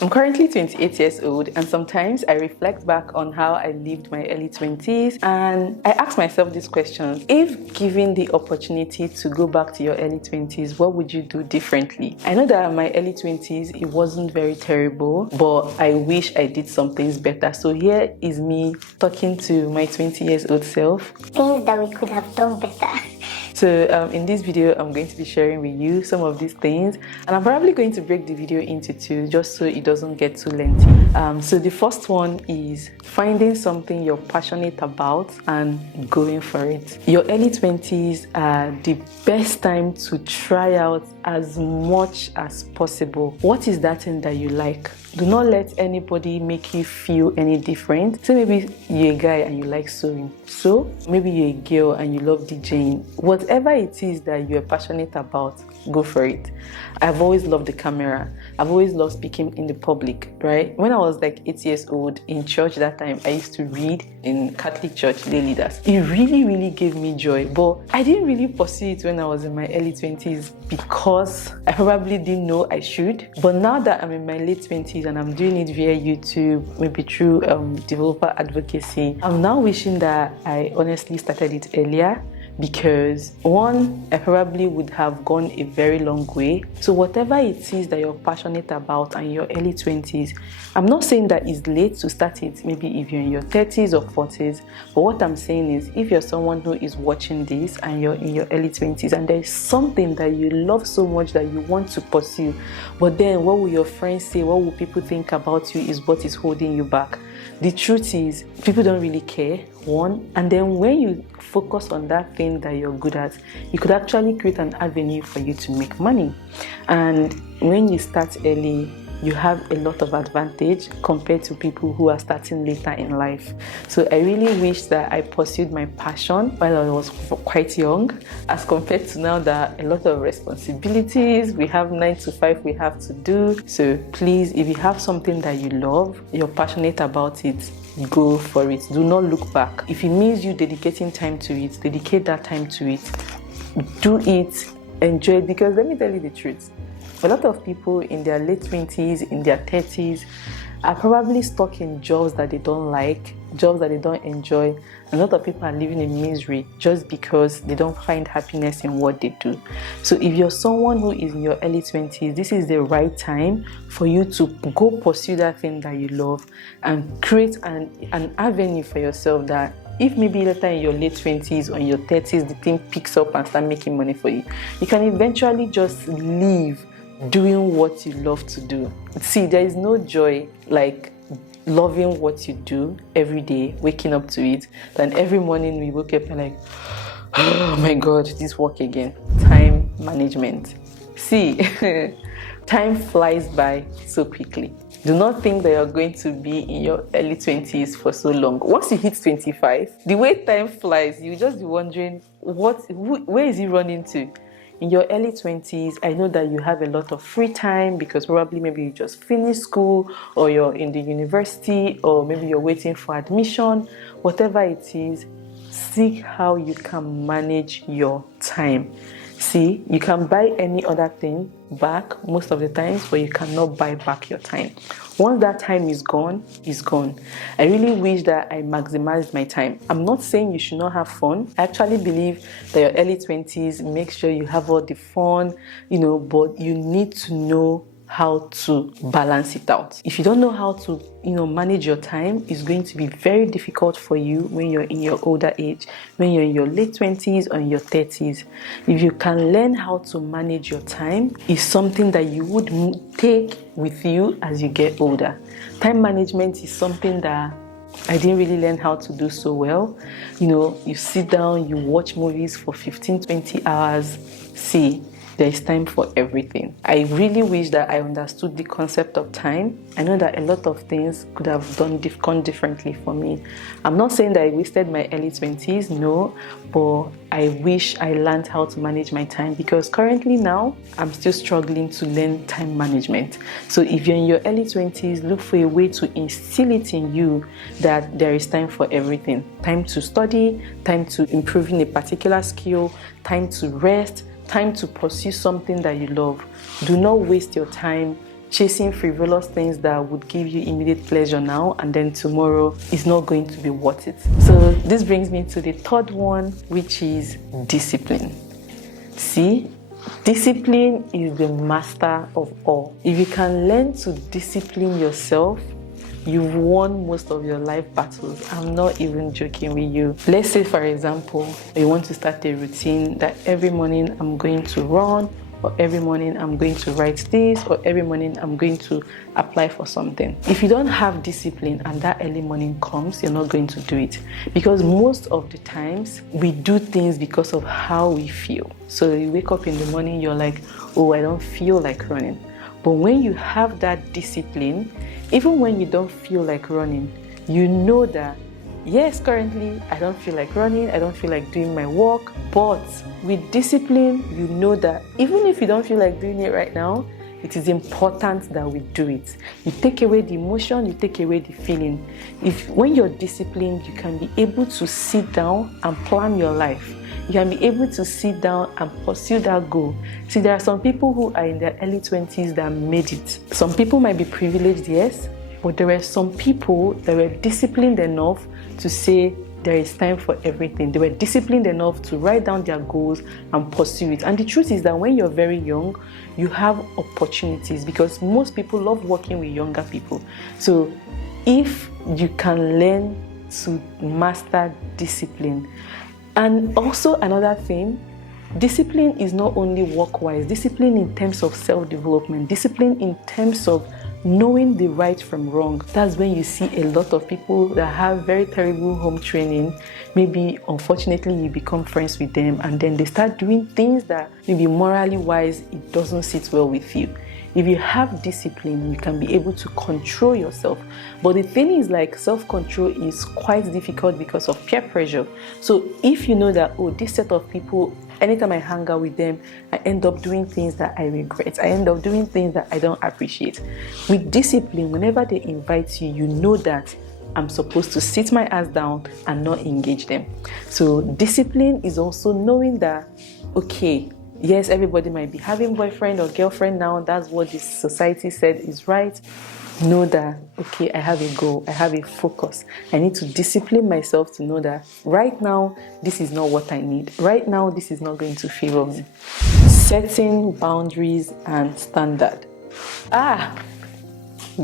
I'm currently 28 years old, and sometimes I reflect back on how I lived my early 20s and I ask myself these questions. If given the opportunity to go back to your early 20s, what would you do differently? I know that my early 20s, it wasn't very terrible, but I wish I did some things better. So here is me talking to my 20 years old self. Things that we could have done better. So in this video, I'm going to be sharing with you some of these things, and I'm probably going to break the video into two just so it doesn't get too lengthy. So the first one is finding something you're passionate about and going for it. Your early 20s are the best time to try out as much as possible. What is that thing that you like? Do not let anybody make you feel any different. So maybe you're a guy and you like sewing. So maybe you're a girl and you love DJing. Whatever it is that you're passionate about, go for it. I've always loved the camera. I've always loved speaking in the public, right? When I was like 8 years old in church that time, I used to read in Catholic church lay leaders. It really gave me joy, but I didn't really pursue it when I was in my early 20s because I probably didn't know I should. But now that I'm in my late 20s and I'm doing it via YouTube, maybe through developer advocacy, I'm now wishing that I honestly started it earlier. Because one, I probably would have gone a very long way. So whatever it is that you're passionate about in your early 20s, I'm not saying that it's late to start it, maybe if you're in your 30s or 40s. But what I'm saying is, if you're someone who is watching this and you're in your early 20s and there's something that you love so much that you want to pursue, but then what will your friends say, what will people think about you is what is holding you back. The truth is, people don't really care, one, and then when you focus on that thing that you're good at, you could actually create an avenue for you to make money. And when you start early, you have a lot of advantage compared to people who are starting later in life. So I really wish that I pursued my passion while I was quite young, as compared to now that a lot of responsibilities, we have 9 to 5 we have to do. So please, if you have something that you love, you're passionate about it, go for it. Do not look back. If it means you dedicating time to it, dedicate that time to it. Do it, enjoy it, because let me tell you the truth. A lot of people in their late 20s, in their 30s, are probably stuck in jobs that they don't like, jobs that they don't enjoy. A lot of people are living in misery just because they don't find happiness in what they do. So if you're someone who is in your early 20s, this is the right time for you to go pursue that thing that you love and create an avenue for yourself that if maybe later in your late 20s or in your 30s, the thing picks up and start making money for you, you can eventually just leave doing what you love to do. See, there is no joy like loving what you do every day, waking up to it, than every morning we wake up and like, oh my God, this work again. Time management. See, time flies by so quickly. Do not think that you're going to be in your early 20s for so long. Once you hit 25, the way time flies, you just be wondering, where is it running to? In your early 20s, I know that you have a lot of free time because probably maybe you just finished school or you're in the university or maybe you're waiting for admission. Whatever it is, see how you can manage your time. See, you can buy any other thing back most of the times, but you cannot buy back your time. Once that time is gone, it's gone. I really wish that I maximized my time. I'm not saying you should not have fun. I actually believe that your early 20s, make sure you have all the fun, but you need to know how to balance it out. If you don't know how to, manage your time, it's going to be very difficult for you when you're in your older age, when you're in your late 20s or in your 30s. If you can learn how to manage your time, it's something that you would take with you as you get older. Time management is something that I didn't really learn how to do so well. You sit down, you watch movies for 15, 20 hours. See, there is time for everything. I really wish that I understood the concept of time. I know that a lot of things could have gone differently for me. I'm not saying that I wasted my early 20s, no, but I wish I learned how to manage my time because currently now, I'm still struggling to learn time management. So if you're in your early 20s, look for a way to instill it in you that there is time for everything. Time to study, time to improving a particular skill, time to rest, time to pursue something that you love. Do not waste your time chasing frivolous things that would give you immediate pleasure now, and then tomorrow is not going to be worth it. So this brings me to the third one, which is discipline. See, discipline is the master of all. If you can learn to discipline yourself, you've won most of your life battles. I'm not even joking with you. Let's say, for example, you want to start a routine that every morning I'm going to run, or every morning I'm going to write this, or every morning I'm going to apply for something. If you don't have discipline and that early morning comes, you're not going to do it. Because most of the times we do things because of how we feel. So you wake up in the morning, you're like, oh, I don't feel like running. But when you have that discipline, even when you don't feel like running, you know that, yes, currently I don't feel like running, I don't feel like doing my work, but with discipline, you know that even if you don't feel like doing it right now, it is important that we do it. You take away the emotion, you take away the feeling. When you're disciplined, you can be able to sit down and plan your life. You can be able to sit down and pursue that goal. See, there are some people who are in their early 20s that made it. Some people might be privileged, yes, but there were some people that were disciplined enough to say there is time for everything. They were disciplined enough to write down their goals and pursue it. And the truth is that when you're very young, you have opportunities, because most people love working with younger people. So if you can learn to master discipline. And also another thing, discipline is not only work-wise, discipline in terms of self-development, discipline in terms of knowing the right from wrong. That's when you see a lot of people that have very terrible home training. Maybe unfortunately you become friends with them, and then they start doing things that maybe morally wise it doesn't sit well with you. If you have discipline, you can be able to control yourself. But the thing is, like, self-control is quite difficult because of peer pressure. So if you know that, oh, this set of people, anytime I hang out with them, I end up doing things that I regret. I end up doing things that I don't appreciate. With discipline, whenever they invite you, you know that I'm supposed to sit my ass down and not engage them. So discipline is also knowing that, okay, yes, everybody might be having boyfriend or girlfriend now. That's what this society said is right. Know that, okay, I have a goal, I have a focus. I need to discipline myself to know that right now, this is not what I need. Right now, this is not going to favor me. Setting boundaries and standard.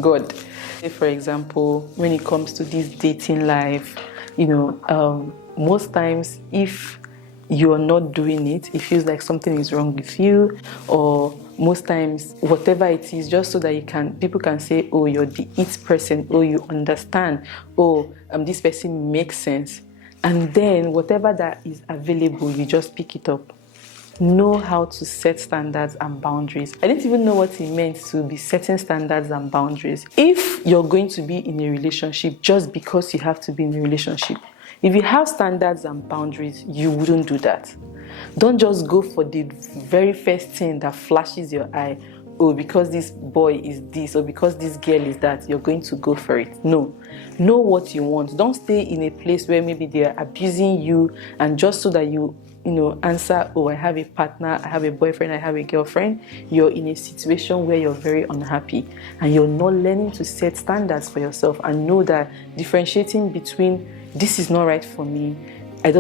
Good. For example, when it comes to this dating life, most times if you're not doing it, it feels like something is wrong with you, or most times whatever it is, just so that people can say, oh, you're the it person, oh, you understand, oh, this person makes sense, and then whatever that is available, you just pick it up. Know how to set standards and boundaries. I didn't even know what it meant to be setting standards and boundaries. If you're going to be in a relationship just because you have to be in a relationship, if you have standards and boundaries, you wouldn't do that. Don't just go for the very first thing that flashes your eye. Oh, because this boy is this, or because this girl is that, you're going to go for it. No. Know what you want. Don't stay in a place where maybe they're abusing you, and just so that you answer, oh, I have a partner, I have a boyfriend, I have a girlfriend, you're in a situation where you're very unhappy and you're not learning to set standards for yourself and know that differentiating between this is not right for me, you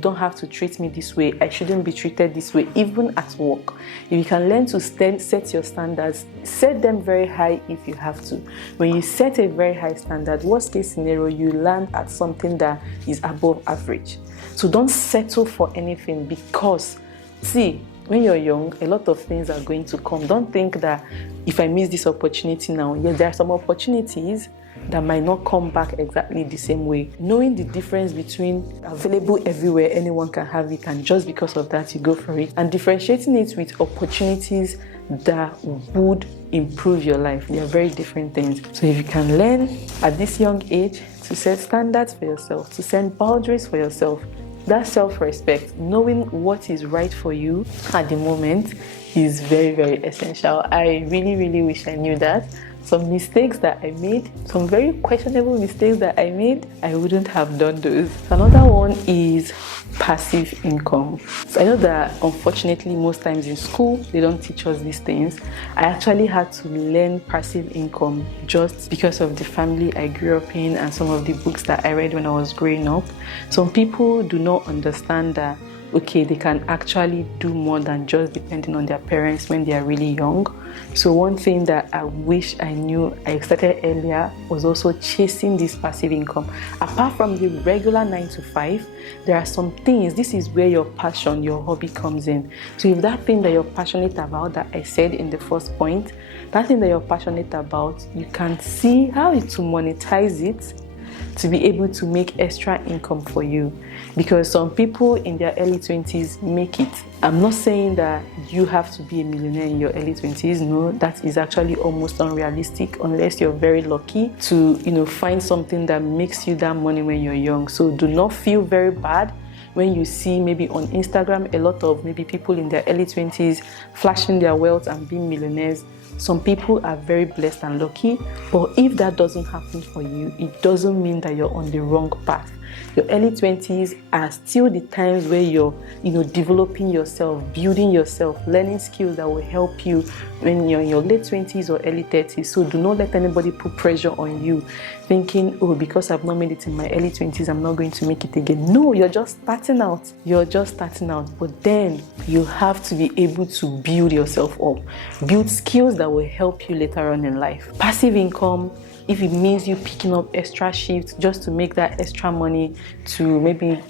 don't have to treat me this way, I shouldn't be treated this way, even at work. If you can learn to set your standards, set them very high if you have to. When you set a very high standard, worst case scenario, you land at something that is above average. So don't settle for anything, because, see, when you're young, a lot of things are going to come. Don't think that if I miss this opportunity now, yes, there are some opportunities that might not come back exactly the same way. Knowing the difference between available everywhere, anyone can have it, and just because of that, you go for it, and differentiating it with opportunities that would improve your life. They are very different things. So if you can learn at this young age to set standards for yourself, to set boundaries for yourself, that self-respect, knowing what is right for you at the moment, is very, very essential. I really, really wish I knew that some mistakes that I made, some very questionable mistakes that I made, I wouldn't have done those. Another one is passive income. So I know that unfortunately most times in school they don't teach us these things. I actually had to learn passive income just because of the family I grew up in and some of the books that I read when I was growing up. Some people do not understand that okay, they can actually do more than just depending on their parents when they are really young. So one thing that I wish I knew I started earlier was also chasing this passive income. Apart from the regular 9 to 5, there are some things, this is where your passion, your hobby comes in. So if that thing that you're passionate about that I said in the first point, that thing that you're passionate about, you can see how to monetize it to be able to make extra income for you, because some people in their early 20s make it. I'm not saying that you have to be a millionaire in your early 20s. No, that is actually almost unrealistic unless you're very lucky to, find something that makes you that money when you're young. So do not feel very bad when you see maybe on Instagram a lot of maybe people in their early 20s flashing their wealth and being millionaires. Some people are very blessed and lucky, but if that doesn't happen for you, it doesn't mean that you're on the wrong path. Your early 20s are still the times where you're, developing yourself, building yourself, learning skills that will help you when you're in your late 20s or early 30s. So do not let anybody put pressure on you, thinking, oh, because I've not made it in my early 20s, I'm not going to make it again. No, you're just starting out. You're just starting out. But then you have to be able to build yourself up, build skills that will help you later on in life. Passive income, if it means you picking up extra shifts just to make that extra money to maybe,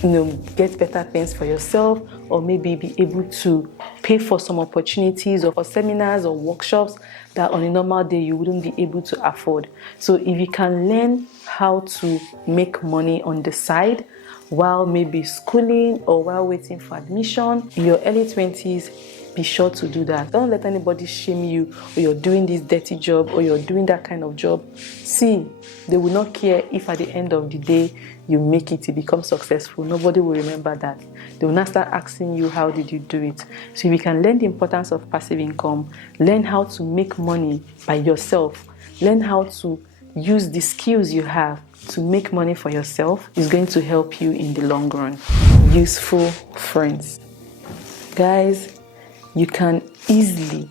get better things for yourself, or maybe be able to pay for some opportunities or for seminars or workshops that on a normal day you wouldn't be able to afford. So if you can learn how to make money on the side while maybe schooling or while waiting for admission in your early 20s, be sure to do that. Don't let anybody shame you, or you're doing this dirty job, or you're doing that kind of job. See, they will not care if at the end of the day you make it, you become successful. Nobody will remember that. They will not start asking you, how did you do it? So if you can learn the importance of passive income, learn how to make money by yourself, learn how to use the skills you have to make money for yourself, is going to help you in the long run. Useful friends. Guys, you can easily,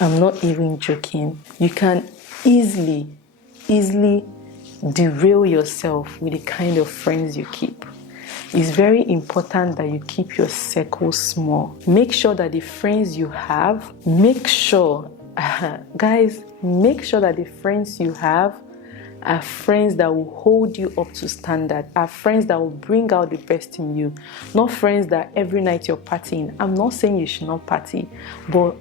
I'm not even joking, you can easily derail yourself with the kind of friends you keep. It's very important that you keep your circle small. Make sure that the friends you have, guys, make sure that the friends you have are friends that will hold you up to standard, are friends that will bring out the best in you, not friends that every night you're partying. I'm not saying you should not party, but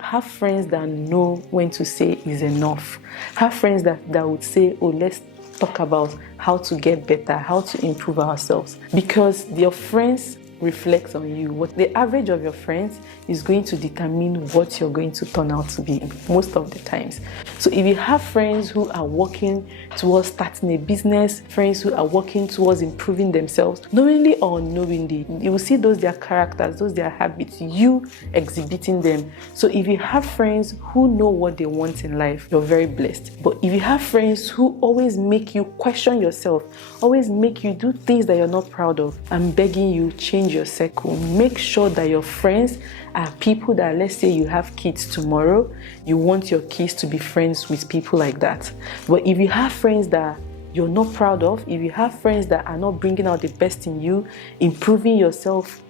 have friends that know when to say is enough. Have friends that would say, oh, let's talk about how to get better, how to improve ourselves, because your friends reflects on you. What the average of your friends is going to determine what you're going to turn out to be most of the times. So if you have friends who are working towards starting a business, friends who are working towards improving themselves, knowingly or unknowingly, you will see those their characters, those their habits, you exhibiting them. So if you have friends who know what they want in life, you're very blessed. But if you have friends who always make you question yourself, always make you do things that you're not proud of, I'm begging you, change your circle. Make sure that your friends are people that, let's say you have kids tomorrow, you want your kids to be friends with people like that. But if you have friends that you're not proud of, if you have friends that are not bringing out the best in you, improving yourself,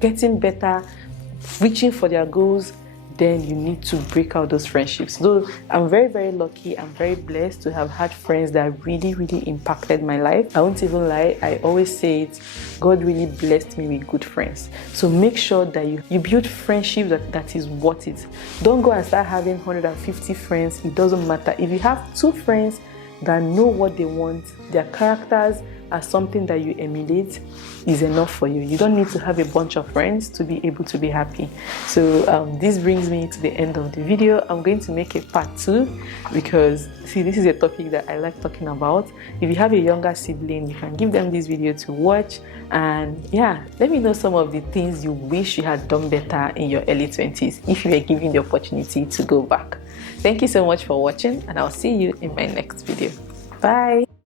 getting better, reaching for their goals, then you need to break out those friendships. So I'm very, very lucky. I'm very blessed to have had friends that really, really impacted my life. I won't even lie. I always say it. God really blessed me with good friends. So make sure that you build friendship that is worth it. Don't go and start having 150 friends. It doesn't matter. If you have 2 friends that know what they want, their characters are something that you emulate, is enough for you. You don't need to have a bunch of friends to be able to be happy. So this brings me to the end of the video. I'm going to make a part 2 because, see, this is a topic that I like talking about. If you have a younger sibling, you can give them this video to watch, and yeah, let me know some of the things you wish you had done better in your early 20s if you were given the opportunity to go back. Thank you so much for watching, and I'll see you in my next video. Bye.